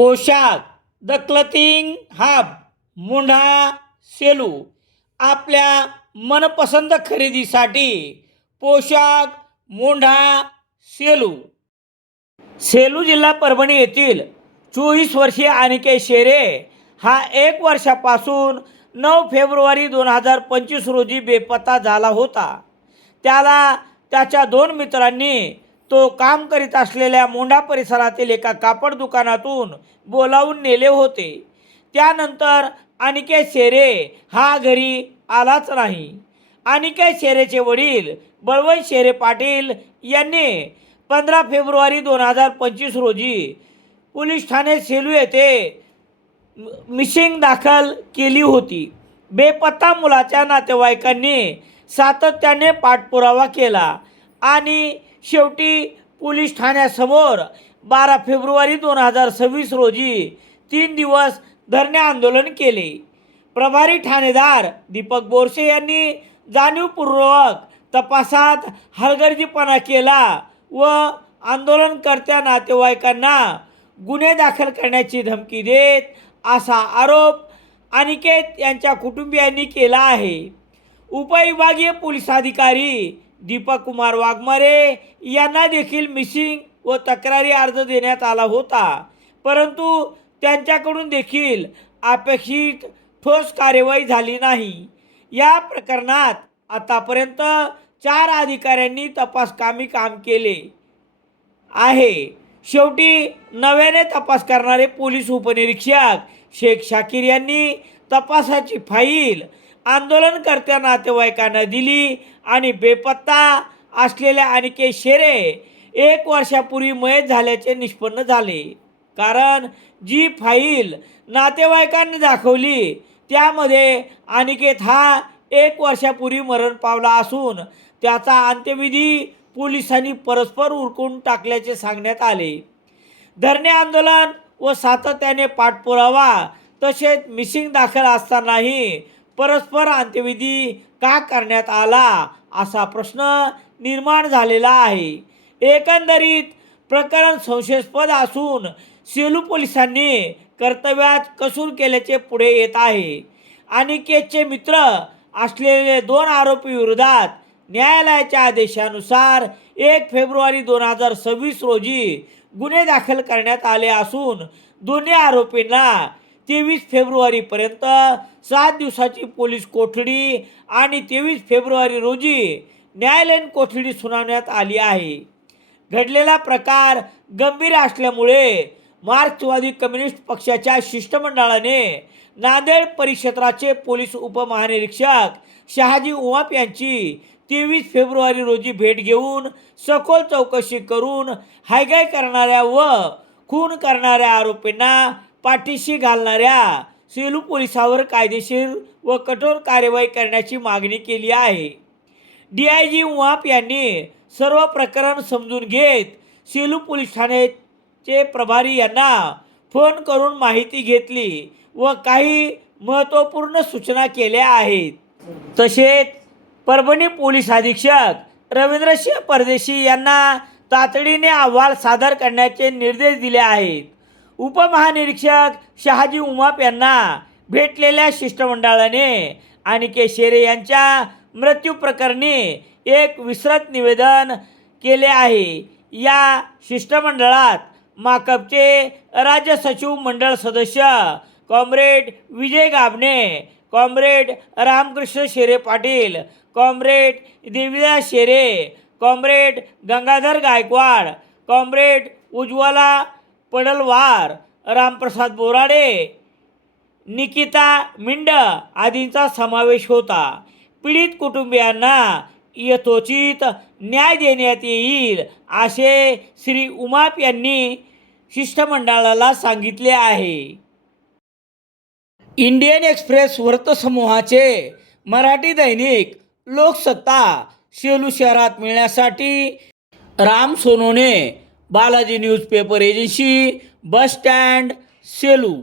पोशाख the क्लथिंग hub मुंढा Selu आपल्या मनपसंत खरेदीसाठी पोशाख मुंढा सेलू. सेलू जिल्हा परभणी येथील 24 वर्षीय अनिकेत शेरे हा 1 वर्षापासून 9 फेब्रुवारी 2025 रोजी बेपत्ता झाला होता. त्याला त्याच्या 2 मित्रांनी तो काम करीत असलेल्या मुंढा परिसरातील एका कापड दुकानातून बोलावून नेले होते. त्यानंतर अनिकेत शेरे हा घरी आलाच नाही. अनिकेत शेरेचे वडील बळवंत शेरे पाटील यांनी 15 फेब्रुवारी 2025 रोजी पोलीस ठाणे सेलू येथे मिसिंग दाखल केली होती. बेपत्ता मुलाच्या नातेवाईकांनी सातत्याने पाठपुरावा केला आणि शेवटी पोलीस ठाण्यासमोर 12 फेब्रुवारी 2026 रोजी 3 दिवस धरणे आंदोलन केले. प्रभारी ठाणेदार दीपक बोरसे यांनी जाणीवपूर्वक तपासात हलगर्जीपणा केला व आंदोलनकर्त्या नातेवाईकांना गुन्हे दाखल करण्याची धमकी देत असा आरोप अनिकेत यांच्या कुटुंबियांनी केला आहे. उपविभागीय पोलीस अधिकारी दीपक कुमार वाघमारे यांना देखील मिसिंग व तक्रारी अर्ज देण्यात आला होता, परंतु त्यांच्याकडून देखील अपेक्षित ठोस कार्यवाही झाली नाही. या प्रकरणात आतापर्यंत 4 अधिकाऱ्यांनी तपासकामी काम केले आहे. शेवटी नव्याने तपास करणारे पोलीस उपनिरीक्षक शेख शाकीर यांनी तपासाची फाईल आंदोलनकर्त्या नातेवाईकांना दिली आणि बेपत्ता असलेल्या अनिकेत शेरे 1 वर्षापूर्वी मयत झाल्याचे निष्पन्न झाले. कारण जी फाईल नातेवाईकांनी दाखवली त्यामध्ये अनिकेत हा 1 वर्षापूर्वी मरण पावला असून त्याचा अंत्यविधी पोलिसांनी परस्पर उरकून टाकल्याचे सांगण्यात आले. धरणे आंदोलन व सातत्याने पाठपुरावा तसेच मिसिंग दाखल असतानाही परस्पर अंत्यविधी का करण्यात आला असा प्रश्न निर्माण झालेला आहे. एकंदरीत प्रकरण संशयास्पद असून सेलू पोलिसांनी कर्तव्यात कसूर केल्याचे पुढे येत आहे. अनिकेतचे मित्र असलेले 2 आरोपी विरोधात न्यायालयाच्या आदेशानुसार 1 फेब्रुवारी 2026 रोजी गुन्हे दाखल करण्यात आले असून दोन्ही आरोपींना 23 फेब्रुवारीपर्यंत 7 दिवसाची पोलीस कोठडी आणि 23 फेब्रुवारी रोजी न्यायालयीन कोठडी सुनावण्यात आली आहे. घडलेला प्रकार गंभीर असल्यामुळे मार्क्सवादी कम्युनिस्ट पक्षाच्या शिष्टमंडळाने नांदेड परिक्षेत्राचे पोलीस उपमहानिरीक्षक शहाजी उमाप यांची 23 फेब्रुवारी रोजी भेट घेऊन सखोल चौकशी करून हायगाय करणाऱ्या व खून करणाऱ्या आरोपींना पाठीशी घालणाऱ्या सेलू पोलिसांवर कायदेशीर व कठोर कार्यवाही करण्याची मागणी केली आहे. DIG उमाप यांनी सर्व प्रकरण समजून घेत सेलू पोलीस ठाण्याचे प्रभारी यांना फोन करून माहिती घेतली व काही महत्त्वपूर्ण सूचना केल्या आहेत. तसेच परभणी पोलीस अधीक्षक रवींद्रसिंह परदेशी यांना तातडीने अहवाल सादर करण्याचे निर्देश दिले आहेत. उपमहानिरीक्षक शहाजी उमाप यांना भेटलेल्या शिष्टमंडळाने अनिकेत शेरे यांच्या मृत्यू प्रकरणी एक विस्तृत निवेदन केले आहे. या शिष्टमंडळात माकपचे राज्य सचिव मंडळ सदस्य कॉम्रेड विजय गाभणे, कॉम्रेड रामकृष्ण शेरे पाटील, कॉम्रेड देवीदास शेरे, कॉम्रेड गंगाधर गायकवाड, कॉम्रेड उज्ज्वला पडलवार, रामप्रसाद बोराडे, निकिता मिंड आदींचा समावेश होता. पीडित कुटुंबियांना यथोचित न्याय देण्यात येईल असे श्री उमाप यांनी शिष्टमंडळाला सांगितले आहे. इंडियन एक्सप्रेस वृत्तसमूहाचे मराठी दैनिक लोकसत्ता सेलू शहरात मिळण्यासाठी Ram Sonone, Balaji newspaper agency, bus stand, Selu.